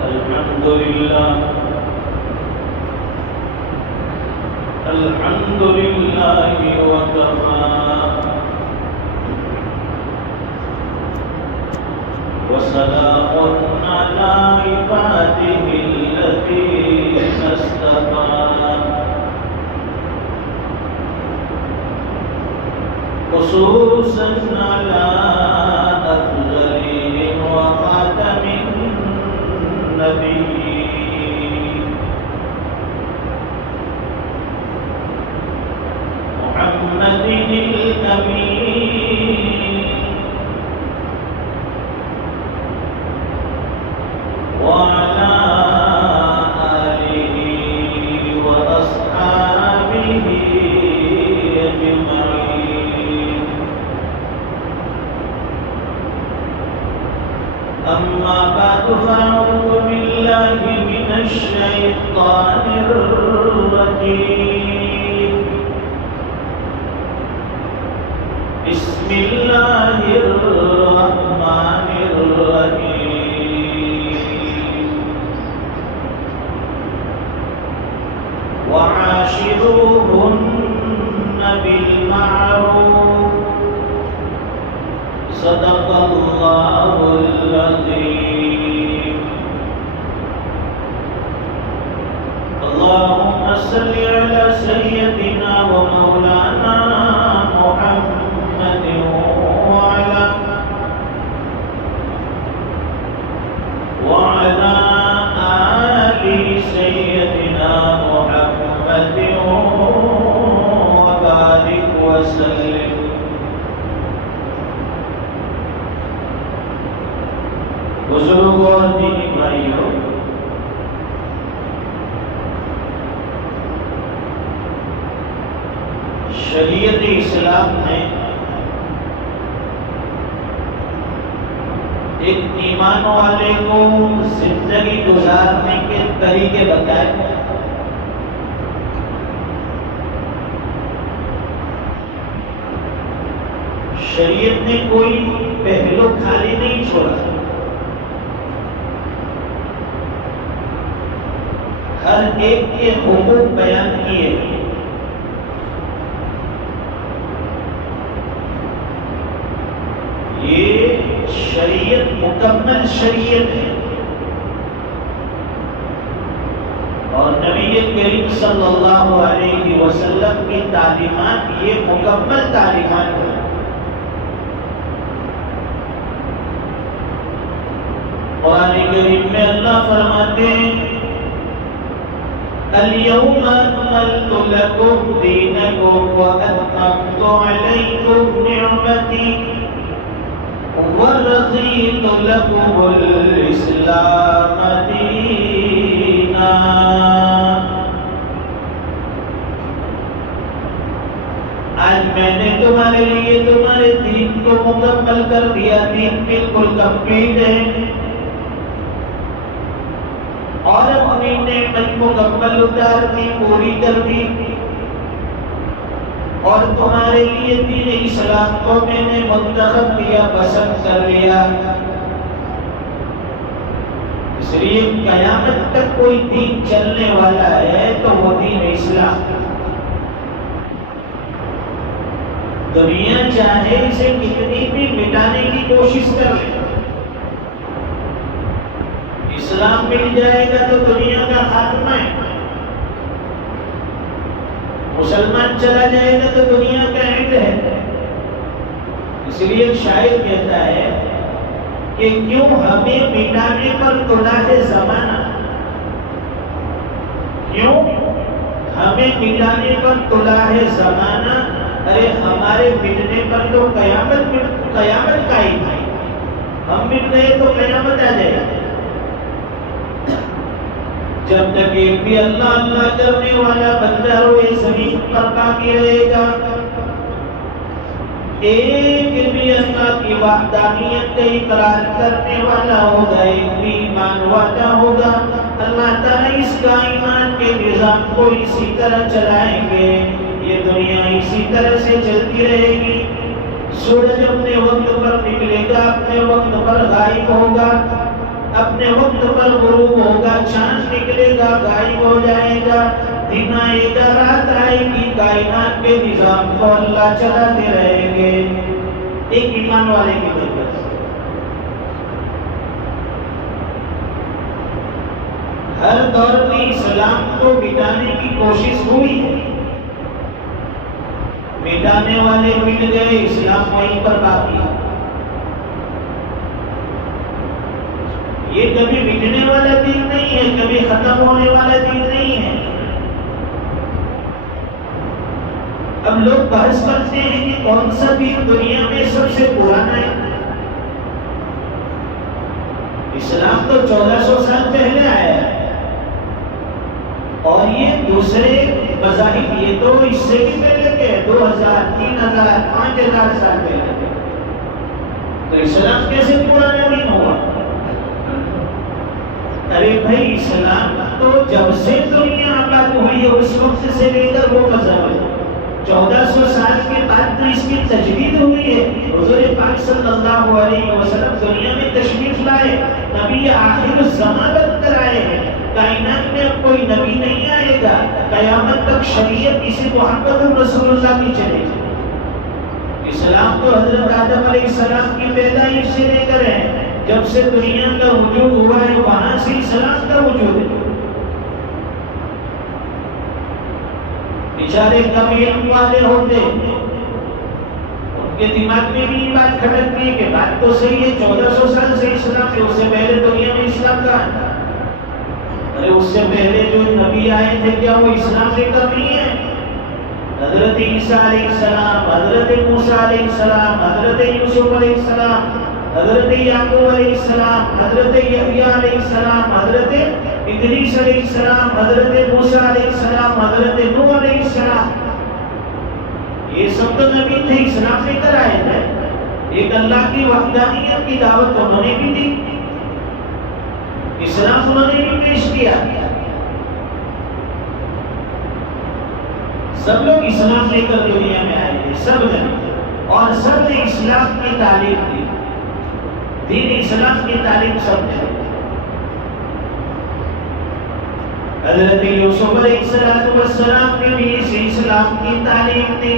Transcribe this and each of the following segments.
الحمد لله الحمد لله وكفى وسلام على عباده الذين اصطفى خصوصا على أفضلهم وخاتم النبيين محمد الأمين وعلى آله وأصحابه أجمعين. أما بعد فأعوذ بالله من الشيطان الرجيم. بسم الله الرحمن الرحيم. وعاشروهن بالمعروف صدق الله العظيم. اللهم صل على سيدنا ومولانا محمد وعلى آل سيدنا محمد وبارك وسلم. بزرگوں اور دینی بھائیوں، شریعت اسلام نے ایک ایمان والے کو زندگی گزارنے کے طریقے بتائے. شریعت نے کوئی پہلو خالی نہیں چھوڑا، ہر ایک کے حقوق بیان کیے. یہ شریعت مکمل شریعت ہے اور نبی کریم صلی اللہ علیہ وسلم کی تعلیمات یہ مکمل تعلیمات ہیں. قرآن کریم میں اللہ فرماتے ہیں اليوم أكملت لكم دينكم وأتممت عليكم نعمتي ورضيت لكم الإسلام دينا. آج میں نے تمہارے لیے تمہارے دین کو مکمل کر دیا. دین بالکل کمپلیٹ ہے اور اپنی نعمت مکمل اتار دی، پوری کر دی اور تمہارے لیے دین اسلام کو میں نے منتخب کیا، پسند کر لیا. اس لیے قیامت تک کوئی دین چلنے والا ہے تو وہ دین اسلام. دنیا چاہے اسے کتنی بھی مٹانے کی کوشش کر لے، اسلام مل جائے گا تو دنیا کا خاتمہ ہے. مسلمان چلا جائے گا تو دنیا کا اینڈ ہے. اس لیے شاعر کہتا ہے کہ کیوں ہمیں مٹانے پر تلا ہے زمانہ، کیوں ہمیں مٹانے پر تلا ہے زمانہ. ارے ہمارے مٹنے پر تو قیامت قائم ہے. ہم مٹ گئے تو قیامت آ جائے گا. جب تک ایک بھی اللہ اللہ کرنے والا بندہ ہو یہ زمین پر باقی رہے گا. ایک بھی اللہ کی وحدانیت کا اقرار کرنے والا ہوگا، ایک بھی ایمان والا ہوگا. اللہ تعالیٰ اس کائنات کے نظام کو اسی طرح چلائیں گے. یہ دنیا اسی طرح سے چلتی رہے گی. سورج اپنے وقت پر نکلے گا، اپنے وقت پر غائب ہوگا، اپنے وقت پر غروب چاند نکلے گا غائب ہو جائے گا، دن آئے گا رات آئے گی، کائنات کے نظام کو اللہ چلاتے رہیں گے۔ ایک ایمان والے کی برکت سے ہر دور میں اسلام کو مٹانے کی کوشش ہوئی ہے، مٹانے والے مٹ گئے، اسلام وہیں پر باقی ہے۔ یہ کبھی مٹنے والا دین نہیں ہے، کبھی ختم ہونے والا دین نہیں ہے۔ اب لوگ بحث کرتے ہیں کہ کون سا دین دنیا میں سب سے پرانا ہے۔ اسلام تو 1400 سال پہلے آیا ہے، اور یہ دوسرے مذاہب یہ تو اس سے بھی پہلے کے 2000 3000 5000 سال پہلے کے، تو اسلام کیسے پرانا دین ہوا؟ ارے بھائی اسلام تو جب سے دنیا آباد ہوئی ہے اس وقت سے لے کر وہ مذہب ہے، 1400 سال کے بعد تو اس کی تجدید ہوئی ہے۔ حضور پاک صلی اللہ علیہ وسلم دنیا میں تشریف لائے، نبی آخر الزمان بن کر آئے ہیں، کائنات میں اب کوئی نبی نہیں آئے گا، قیامت تک شریعت اسی محمد رسول اللہ کی چلے گی۔ اسلام تو حضرت آدم علیہ السلام کی پیدائش سے لے کر ہے، جب سے دنیا کا وجود ہوا ہے وہاں سے اسلام کا وجود ہے۔ بیچارے کم علم والے ہوتے ان کے دماغ میں بھی یہ بات کھٹکتی ہے کہ بات تو صحیح ہے، 1400 سال سے اسلام ہے، اس سے پہلے دنیا میں اسلام کا ہے۔ ارے اس سے پہلے جو نبی آئے تھے کیا وہ اسلام سے کم نہیں ہے؟ حضرت عیسیٰ علیہ السلام، حضرت موسیٰ علیہ السلام، حضرت یوسف علیہ السلام، حضرت یعقوب علیہ السلام، حضرت یحییٰ علیہ السلام، حضرت ادریس علیہ السلام، حضرت موسیٰ علیہ السلام، حضرت نوح علیہ السلام، یہ سب تو نبی تھے، اسلام لے کر آئے تھے۔ ایک اللہ کی وحدانیت کی دعوت انہوں نے بھی دی، اسلام انہوں نے بھی پیش کیا۔ سب لوگ اسلام لے کر دنیا میں آئے تھے، سب نے، اور سب نے اسلام کی تعلیم دی، دین اسلام کی تعلیم سب نے۔ حضرت یوسف علیہ السلام نے بھی اس اسلام کی تعلیم دی۔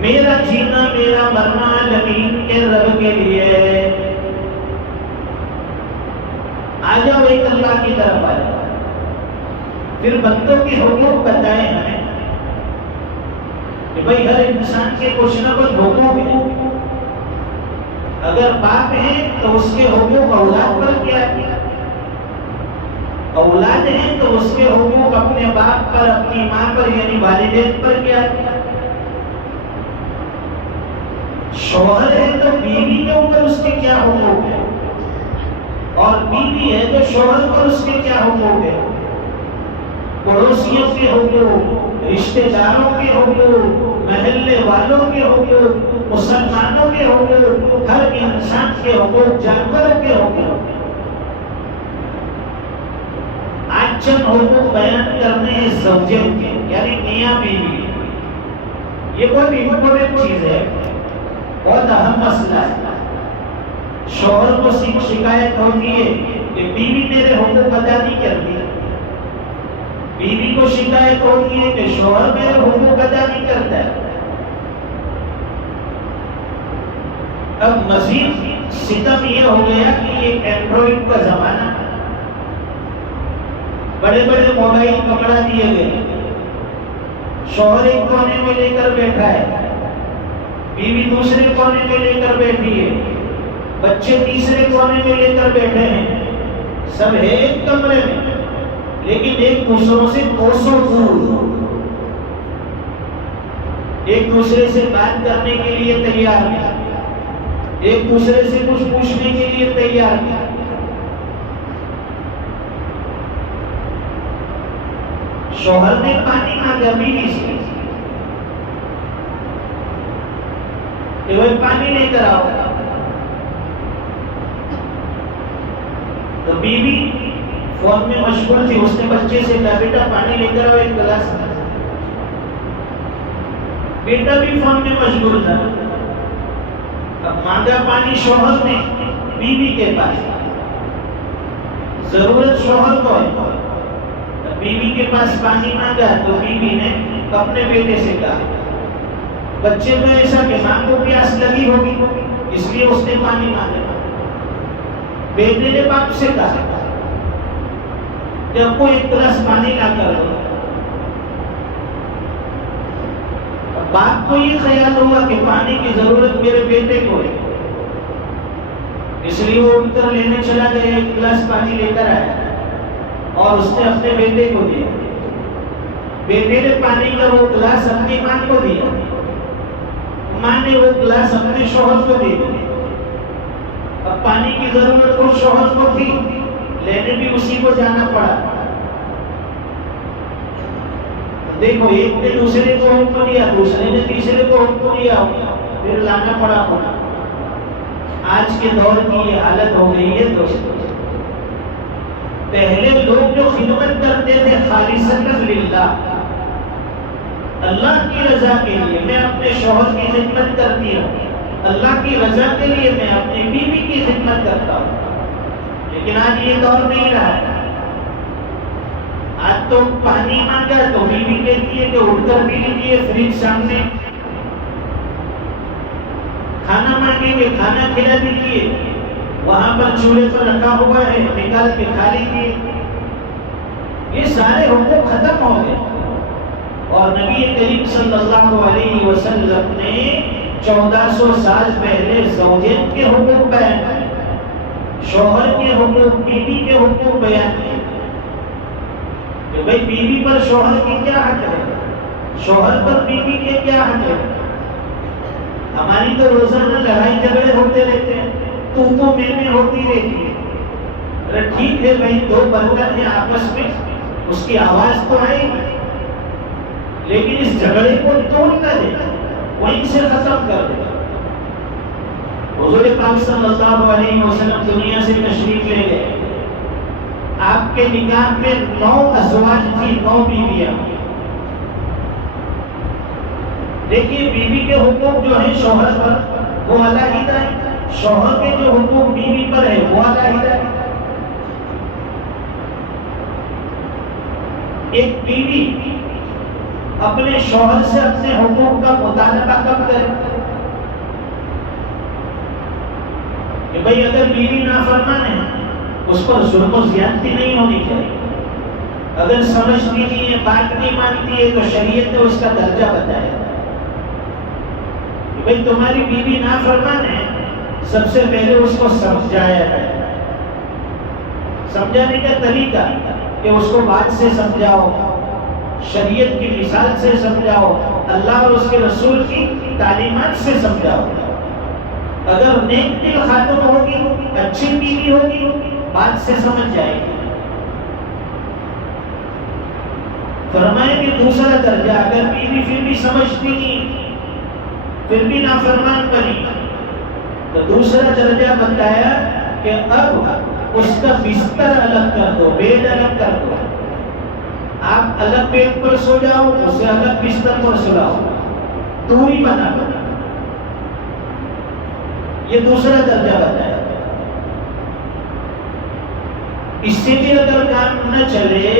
میرا جینا میرا مرنا زمین کے رب کے لیے، آ جاؤ ایک اللہ کی طرف آ جاؤ۔ پھر بندوں کے حقوق بتائے ہمیں کہ بھائی ہر انسان کے کچھ نہ کچھ حقوق ہیں، اگر باپ ہے تو اس کے حقوق اولاد پر کیا ہے، اولاد ہیں تو اس کے حقوق اپنے باپ پر، اپنی ماں پر یعنی والدین پر کیا ہے، شوہر ہے تو بیوی کے اوپر اس کے کیا حقوق ہے، اور بیوی ہے تو شوہر پر اس کے کیا حقوق ہے، پڑوسیوں کے حقوق، رشتہ داروں کے حقوق، محلے والوں کے حقوق، مسلمانوں کے حقوق، ہر انسان کے حقوق، جانوروں کے حقوق۔ آج چند حقوق بیان کرنے ہیں زوجین کے، یعنی میاں بیوی۔ یہ کوئی امپورٹنٹ چیز ہے، بہت اہم مسئلہ ہے۔ شوہر کو شکایت ہوتی ہے کہ بیوی میرے حقوق ادا نہیں کرتی، بیوی کو شکایت ہوتی ہے کہ شوہر میرے حقوق ادا نہیں کرتا ہے۔ اب مزید ستم یہ ہو گیا کہ یہ اینڈرائڈ کا زمانہ ہے، بڑے بڑے موبائل پکڑا دیے گئے، شوہر ایک کونے میں لے کر بیٹھا ہے، بیوی دوسرے کونے میں لے کر بیٹھی ہے، بچے تیسرے کونے میں لے کر بیٹھے ہیں، سب ہے ایک کمرے میں لیکن ایک دوسروں سے کوسوں دور، ایک دوسرے سے بات کرنے کے لیے تیار نہیں، ایک دوسرے سے کچھ پوچھنے کے لیے تیار نہیں۔ شوہر نے پانی مانگا بیوی سے کہ وہ پانی لے کر آؤ، تو بیوی فون میں مشغول تھی، اس نے بچے سے کہا بیٹا پانی لے کر آؤ ایک گلاس، بیٹا بھی فون میں مشغول تھا۔ اب مانگا پانی شوہر نے بیوی کے پاس، ضرورت شوہر کو ہے. بیوی کے پاس پانی مانگا تو بیوی نے اپنے بیٹے سے کہا. بچے کو ایسا کہ ماں کو پیاس لگی ہوگی اس لیے اس نے پانی مانگا. بیٹے نے باپ سے کہا کہ اب کو ایک گلاس پانی لا کر دو. باپ کو یہ خیال ہوا کہ پانی کی ضرورت میرے بیٹے کو ہے، اس لیے وہ اٹھ کر لینے چلا گیا، ایک گلاس پانی لے کر آیا اور اس نے اپنے بیٹے کو دیا. بیٹے نے پانی کا وہ گلاس اپنی ماں کو دیا، ماں نے وہ گلاس اپنے شوہر کو دے دیا. اب پانی کی ضرورت وہ شوہر کو تھی، لینے بھی اسی کو جانا پڑا. دیکھو ایک نے دوسرے کو حکم دیا، دوسرے نے تیسرے کو حکم دیا، پھر لانا پڑا ہونا. آج کے دور کی یہ حالت ہو گئی ہے. دوستو پہلے لوگ جو خدمت کرتے تھے خالصتاً للہ، اللہ کی رضا کے لیے، میں اپنے شوہر کی خدمت کرتی ہوں، اللہ کی رضا کے لیے میں اپنی بیوی کی خدمت کرتا ہوں. لیکن آج یہ دور نہیں رہا ہے. آج تو پانی مانگا تو بیوی کہتی ہے کہ اٹھ کر پی لیجیے، فریج سامنے. کھانا مانگیں گے کھانا کھلا دیجیے، وہاں پر چولہے پر رکھا ہوا ہے نکال کے کھا لیجیے. یہ سارے حقوق ختم ہو گئے. اور نبی کریم صلی اللہ علیہ وسلم نے 1400 سال پہلے زوجین کے حقوق بیان کیے، شوہر کے حقوق، بیوی کے حقوق بیان کیے کہ بھئی بیوی پر شوہر کی کیا حق ہے، شوہر پر بیوی کے کیا حق ہے. ہماری تو روزانہ لڑائی جھگڑے ہوتے رہتے ہیں، تو میں ہوتی رہتی ہے. ارے ٹھیک ہے بھائی، دو برتن ہیں آپس میں، اس کی آواز تو آئے گی، لیکن اس جھگڑے کو توڑ نہ دے، وہیں سے ختم کر دے. حضور پاک صلی اللہ علیہ وسلم دنیا سے تشریف لے گئے. آپ کے نکاح میں 9 ازواج تھی، 9 بیویاں. دیکھیے بیوی کے حقوق جو ہیں شوہر پر وہ علیحدہ ہے، شوہر کے جو حقوق بیوی پر ہے وہ علیحدہ ہے. ایک بیوی اپنے شوہر سے اپنے حقوق کا مطالبہ کب کرے کہ بھئی اگر بیوی نافرمان ہے اس پر ظلم و زیادتی نہیں ہونی چاہیے. اگر سمجھتی نہیں ہے، بات نہیں مانتی ہے تو شریعت نے اس کا درجہ بتایا کہ بھئی تمہاری بیوی نافرمان ہے، سب سے پہلے اس کو سمجھایا ہے. سمجھانے کا طریقہ کہ اس کو بات سے سمجھاؤ، شریعت کی مثال سے سمجھاؤ، اللہ اور اس کے رسول کی تعلیمات سے سمجھاؤ. اگر نیک دل خاتون ہوگی، اچھی بیوی ہوگی، بات سے سمجھ جائے گی. فرمائے کہ دوسرا درجہ، اگر بیوی پھر بھی سمجھتی نہیں، پھر بھی نافرمان بنی، تو دوسرا درجہ بتایا کہ اب اس کا بستر الگ کر دو، بیڈ الگ کر دو. آپ الگ بیڈ پر سو جاؤ، اسے الگ بستر پر سلاؤ، دوری بنا دو. یہ دوسرا درجہ بتایا. اس سے بھی اگر کام نہ چلے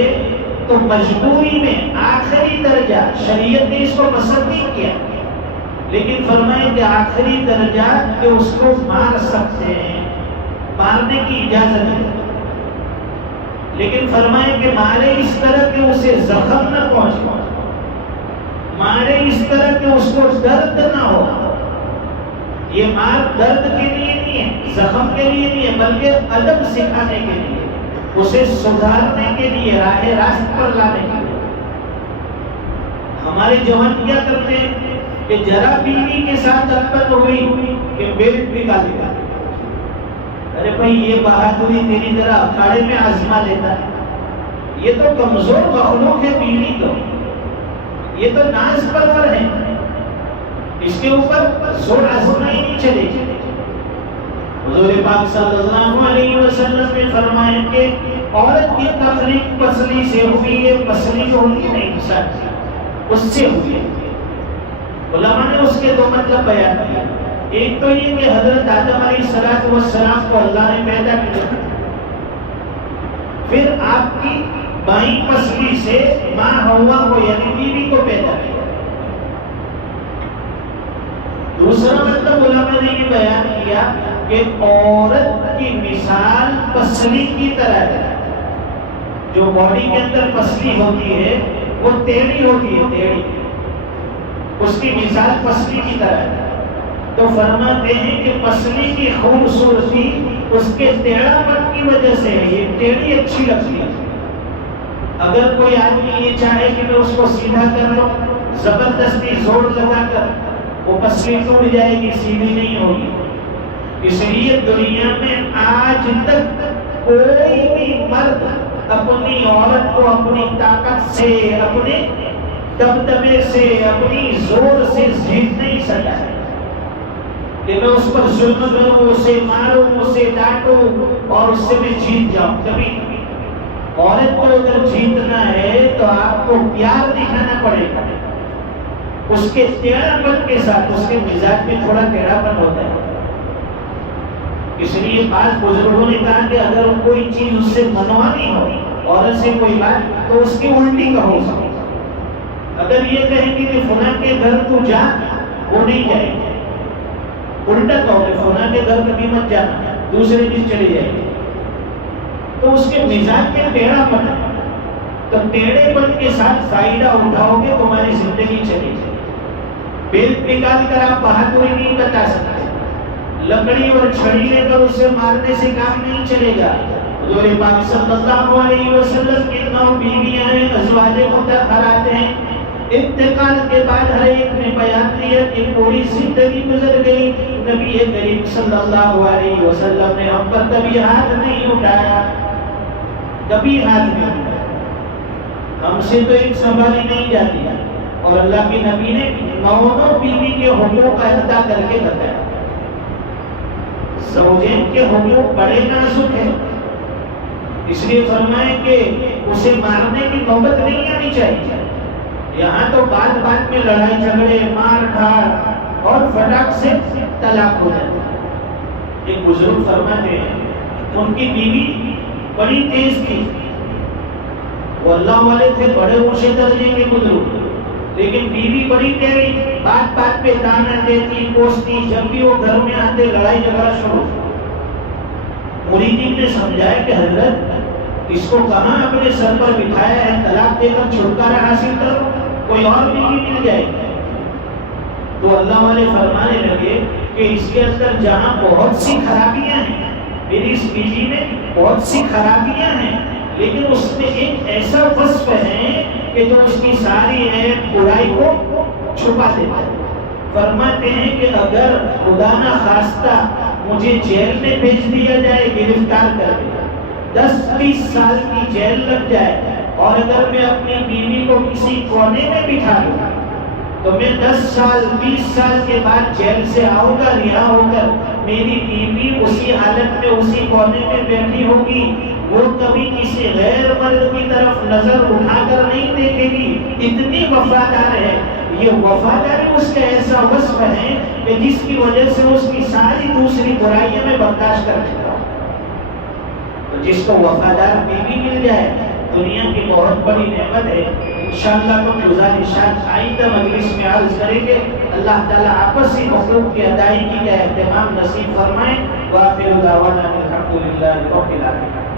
تو مجبوری میں آخری درجہ، شریعت نے اس کو پسند نہیں کیا لیکن فرمائے کہ آخری درجہ کہ اس کو مار سکتے ہیں، مارنے کی اجازت ہے، لیکن فرمائے کہ مارے اس طرح کہ اسے زخم نہ پہنچے، مارے اس طرح کہ اس کو درد نہ ہو. یہ مار درد کے لیے نہیں ہے، زخم کے لیے نہیں ہے، بلکہ ادب سکھانے کے لیے، اسے سدھارنے کے لیے، راہ راست پر لانے کے لیے. ہمارے جوان کیا کرتے ہیں کہ ذرا بیوی کے ساتھ اپن ہوئی کہ بیلٹ نکال دیا. ارے بھائی یہ بہادری تیری ذرا اکھاڑے میں آزما لیتا ہے. یہ تو کمزور مخلوق ہے بیوی، تو یہ تو ناز پرور ہے، اس کے اوپر زور آزمائی نہیں چلے گی. حضور پاک صلی اللہ علیہ وسلم نے فرمایا کہ عورت کی تخلیق پسلی سے ہوئی ہے، پسلی جو ہوتی ہے نا انسان کی، اس سے ہوئی ہے. علماء نے اس کے 2 مطلب بیان کیا. ایک تو یہ کہ حضرت آدم علیہ السلام کو اللہ نے پیدا کیا، پھر آپ کی بائیں پسلی سے ماں ہوا کو یعنی بیوی کو پیدا کیا۔ دوسرا مطلب علماء نے یہ بیان کیا کہ عورت کی مثال پسلی کی طرح ہے۔ جو باڈی کے اندر پسلی ہوتی ہے وہ ٹیڑھی ہوتی ہے، ٹیڑھی، اس کی مثال پسلی کی طرح ہے۔ تو فرماتے ہیں کہ پسلی کی خوبصورتی اس کے ٹیڑھا پن کی وجہ سے ہے، یہ ٹیڑھی اچھی لگتی ہے۔ اگر کوئی آدمی یہ چاہے کہ میں اس کو سیدھا کر لوں، زبردستی زور لگا کر، وہ پسلی ٹوٹ جائے گی، سیدھی نہیں ہوگی۔ اس لیے دنیا میں آج تک کوئی بھی مرد اپنی عورت کو اپنی طاقت سے، اپنے دبدبے سے، اپنی زور سے جیت نہیں سکا ہے کہ میں اس پر ظلم کروں، اسے ماروں، اسے ڈانٹوں اور اس سے میں جیت جاؤں۔ کبھی عورت کو اگر جیتنا ہے تو آپ کو پیار دکھانا پڑے گا، اس کے ٹیڑھا پن کے ساتھ۔ اس کے مزاج میں تھوڑا ٹیڑھا پن ہوتا ہے، اس لیے بعض بزرگوں نے کہا کہ اگر کوئی چیز اس سے منوانی ہو، عورت سے کوئی بات، تو اس کی الٹی کہو۔ اگر یہ کہیں گے کہ فلاں کے گھر تو جا، وہ نہیں جائے گی، الٹا کہو کہ فلاں کے گھر کبھی مت جانا، دوسرے دن چلی جائے گی، تو اس کے مزاج میں ٹیڑھا پن ہے۔ تو ٹیڑھے پن کے ساتھ فائدہ اٹھاؤ گے تمہاری زندگی چلی جائے گی۔ بیل نکال کر آپ بہادری نہیں بتا سکتے، لکڑی اور چھڑی لے کر اسے مارنے سے کام نہیں چلے گا۔ حضور پاک صلی اللہ علیہ وسلم کی 9 بیویاں ہیں، ازواج مطہرات ہیں۔ انتقال کے بعد ہر ایک نے بیان دیا کہ پوری زندگی گزر گئی، نبی کریم صلی اللہ علیہ وسلم نے ہم پر کبھی ہاتھ نہیں اٹھایا، کبھی ہاتھ نہیں اٹھایا، ہم سے تو ایک سنبھالی نہیں جاتی۔ اور اللہ کے نبی نے 9 بیوی کے حقوق کا ادا کر کے بتایا۔ زوجین کے حقوق بڑے نازک ہیں، اس لیے فرمائے کہ اسے مارنے کی نوبت نہیں آنی چاہیے۔ یہاں تو بات بات میں لڑائی جھگڑے، مار کھاڑ اور فٹاک سے طلاق ہو جاتا ہے۔ ایک بزرگ فرماتے ہیں ان کی بیوی بڑی تیز تھی، وہ اللہ والے تھے، بڑے اونچے درجے کے بزرگ، لیکن بیوی بڑی ٹیڑھی، بات بات پہ تانا دیتی، کوستی، جب بھی وہ گھر میں آتے لڑائی جھگڑا شروع۔ مریدین نے سمجھایا کہ حضرت اس کو کہاں اپنے سر پر بٹھایا ہے، طلاق دے کر چھٹکارا حاصل کرو، کوئی اور بیوی مل جائے گی۔ تو اللہ والے فرمانے لگے کہ اس کے اندر جہاں بہت سی خرابیاں ہیں، میری اس بیوی میں بہت سی خرابیاں ہیں، لیکن اس میں ایک ایسا وصف ہے کہ جو اس کی ساری ہے برائی کو چھپا دیتا ہے۔ فرماتے ہیں کہ اگر خدا نہ خواستہ مجھے جیل میں بھیج دیا جائے، گرفتار کر دیا، 10-20 سال کی جیل لگ جائے، اور اگر میں اپنی بیوی کو کسی کونے میں بٹھا دوں تو میں 10 سال 20 سال کے بعد جیل سے آؤں گا، رہا ہو کر میری بیوی اسی حالت میں اسی کونے میں بیٹھی ہوگی، وہ کبھی کسی غیر مرد کی طرف نظر اٹھا کر نہیں دیکھے گی، اتنی وفادار ہے۔ یہ وفاداری اس کا ایسا وصف ہے کہ جس کی وجہ سے اس کی ساری دوسری برائیاں میں برداشت کر لیتا ہوں۔ تو جس کو وفادار بیوی مل جائے دنیا کی بہت بڑی نعمت ہے۔ انشاءاللہ تو گزارشات آئندہ مجلس میں عرض کریں گے۔ اللہ تعالیٰ آپسی حقوق کی ادائیگی کا اہتمام نصیب فرمائے۔ وآخر دعوانا الحمدللہ رب العالمین۔